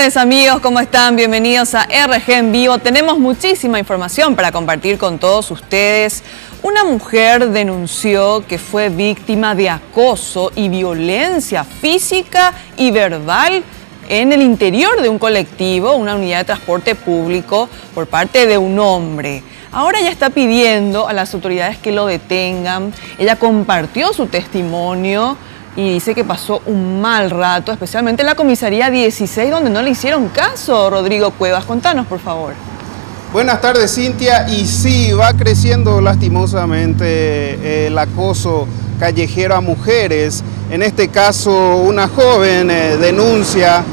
tardes amigos, ¿cómo están? Bienvenidos a RG en Vivo. Tenemos muchísima información para compartir con todos ustedes. Una mujer denunció que fue víctima de acoso y violencia física y verbal en el interior de un colectivo, una unidad de transporte público, por parte de un hombre. Ahora ella está pidiendo a las autoridades que lo detengan. Ella compartió su testimonio y dice que pasó un mal rato, especialmente en la comisaría 16, donde no le hicieron caso. Rodrigo Cuevas, contanos, por favor. Buenas tardes, Cintia. Y sí, va creciendo lastimosamente el acoso callejero a mujeres. En este caso, una joven denuncia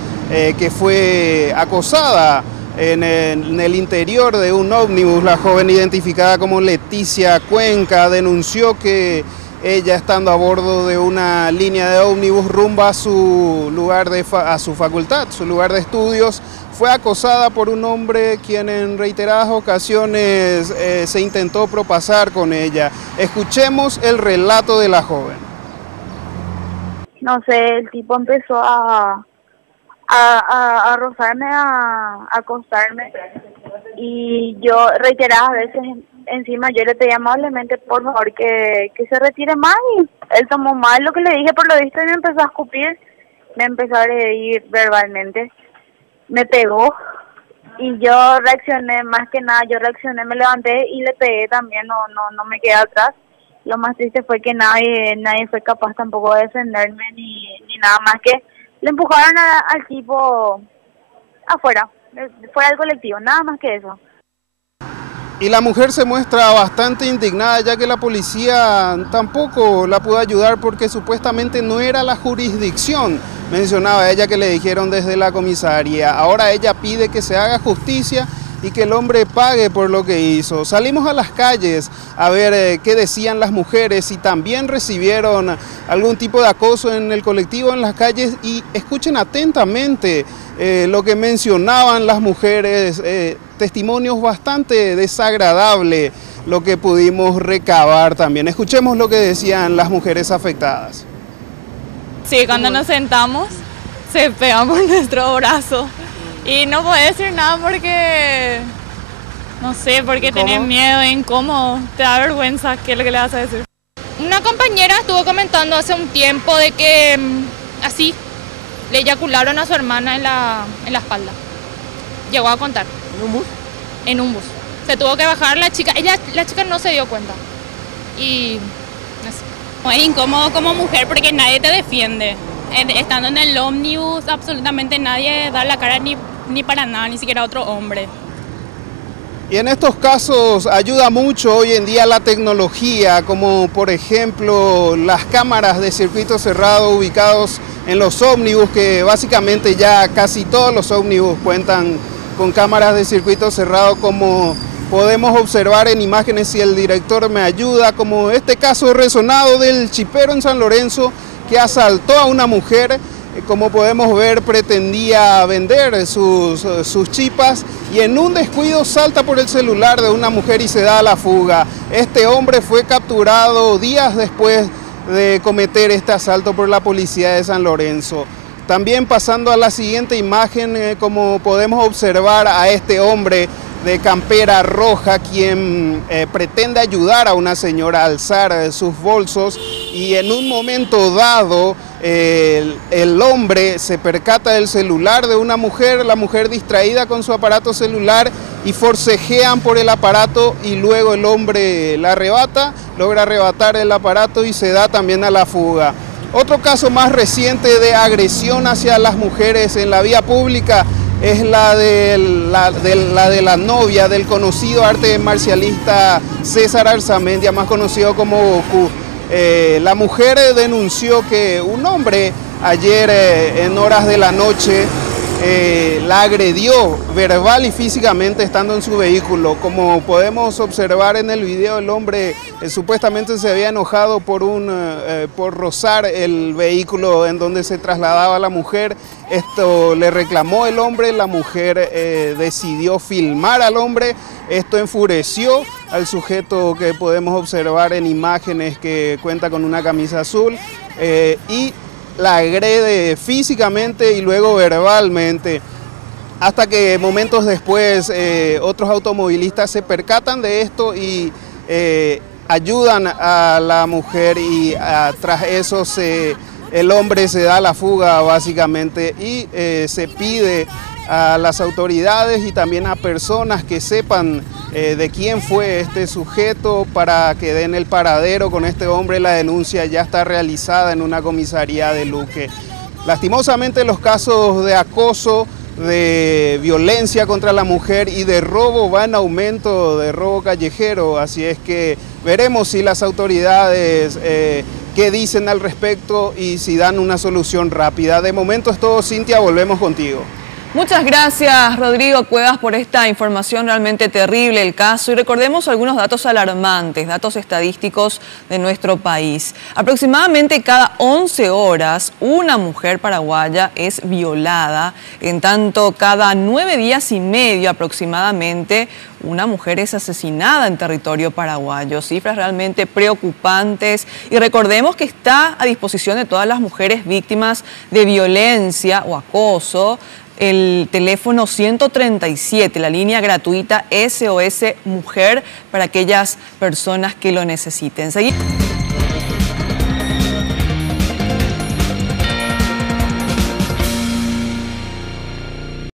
que fue acosada en el interior de un ómnibus. La joven, identificada como Leticia Cuenca, denunció que ella, estando a bordo de una línea de ómnibus rumbo a su lugar a su facultad, su lugar de estudios, fue acosada por un hombre quien en reiteradas ocasiones se intentó propasar con ella. Escuchemos el relato de la joven. No sé, el tipo empezó a rozarme, a acostarme, y yo reiteradas veces encima yo le pedí amablemente por favor que se retire más, y él tomó mal lo que le dije por lo visto y me empezó a escupir, me empezó a agredir verbalmente, me pegó y yo reaccioné, más que nada yo reaccioné, me levanté y le pegué también, no me quedé atrás. Lo más triste fue que nadie fue capaz tampoco de defenderme ni nada más, que le empujaron al tipo afuera, fuera del colectivo, nada más que eso. Y la mujer se muestra bastante indignada, ya que la policía tampoco la pudo ayudar porque supuestamente no era la jurisdicción, mencionaba ella, que le dijeron desde la comisaría. Ahora ella pide que se haga justicia y que el hombre pague por lo que hizo. Salimos a las calles a ver qué decían las mujeres, si también recibieron algún tipo de acoso en el colectivo, en las calles, y escuchen atentamente lo que mencionaban las mujeres, testimonios bastante desagradables, lo que pudimos recabar también. Escuchemos lo que decían las mujeres afectadas. Sí, cuando nos sentamos se pegan por nuestro brazo. Y no podés decir nada porque, no sé, porque tenés miedo, es incómodo, te da vergüenza. ¿Qué es lo que le vas a decir? Una compañera estuvo comentando hace un tiempo de que así le eyacularon a su hermana en la espalda. Llegó a contar. ¿En un bus? En un bus. Se tuvo que bajar la chica, la chica no se dio cuenta. Y no sé. Es incómodo como mujer porque nadie te defiende. Estando en el ómnibus, absolutamente nadie da la cara ni para nada, ni siquiera otro hombre. Y en estos casos ayuda mucho hoy en día la tecnología, como por ejemplo las cámaras de circuito cerrado ubicados en los ómnibus, que básicamente ya casi todos los ómnibus cuentan con cámaras de circuito cerrado, como podemos observar en imágenes, si el director me ayuda, como este caso resonado del chipero en San Lorenzo, que asaltó a una mujer. Como podemos ver, pretendía vender sus chipas y en un descuido salta por el celular de una mujer y se da a la fuga. Este hombre fue capturado días después de cometer este asalto por la policía de San Lorenzo. También, pasando a la siguiente imagen, como podemos observar a este hombre de campera roja, quien pretende ayudar a una señora a alzar sus bolsos, y en un momento dado el hombre se percata del celular de una mujer, la mujer distraída con su aparato celular, y forcejean por el aparato y luego el hombre la arrebata, logra arrebatar el aparato y se da también a la fuga. Otro caso más reciente de agresión hacia las mujeres en la vía pública es la de la novia del conocido arte marcialista César Arzamendia, más conocido como Goku. La mujer denunció que un hombre ayer en horas de la noche la agredió verbal y físicamente estando en su vehículo. Como podemos observar en el video, el hombre supuestamente se había enojado por rozar el vehículo en donde se trasladaba la mujer. Esto le reclamó el hombre, la mujer decidió filmar al hombre. Esto enfureció al sujeto, que podemos observar en imágenes, que cuenta con una camisa azul, y la agrede físicamente y luego verbalmente. hasta que momentos después otros automovilistas se percatan de esto y ayudan a la mujer y tras eso el hombre se da la fuga básicamente y se pide a las autoridades y también a personas que sepan de quién fue este sujeto para que den el paradero con este hombre. La denuncia ya está realizada en una comisaría de Luque. Lastimosamente los casos de acoso, de violencia contra la mujer y de robo va en aumento, de robo callejero, así es que veremos si las autoridades qué dicen al respecto y si dan una solución rápida. De momento es todo, Cintia, volvemos contigo. Muchas gracias, Rodrigo Cuevas, por esta información realmente terrible el caso. Y recordemos algunos datos alarmantes, datos estadísticos de nuestro país. Aproximadamente cada 11 horas una mujer paraguaya es violada. En tanto, cada 9 días y medio aproximadamente una mujer es asesinada en territorio paraguayo. Cifras realmente preocupantes. Y recordemos que está a disposición de todas las mujeres víctimas de violencia o acoso el teléfono 137, la línea gratuita SOS Mujer para aquellas personas que lo necesiten.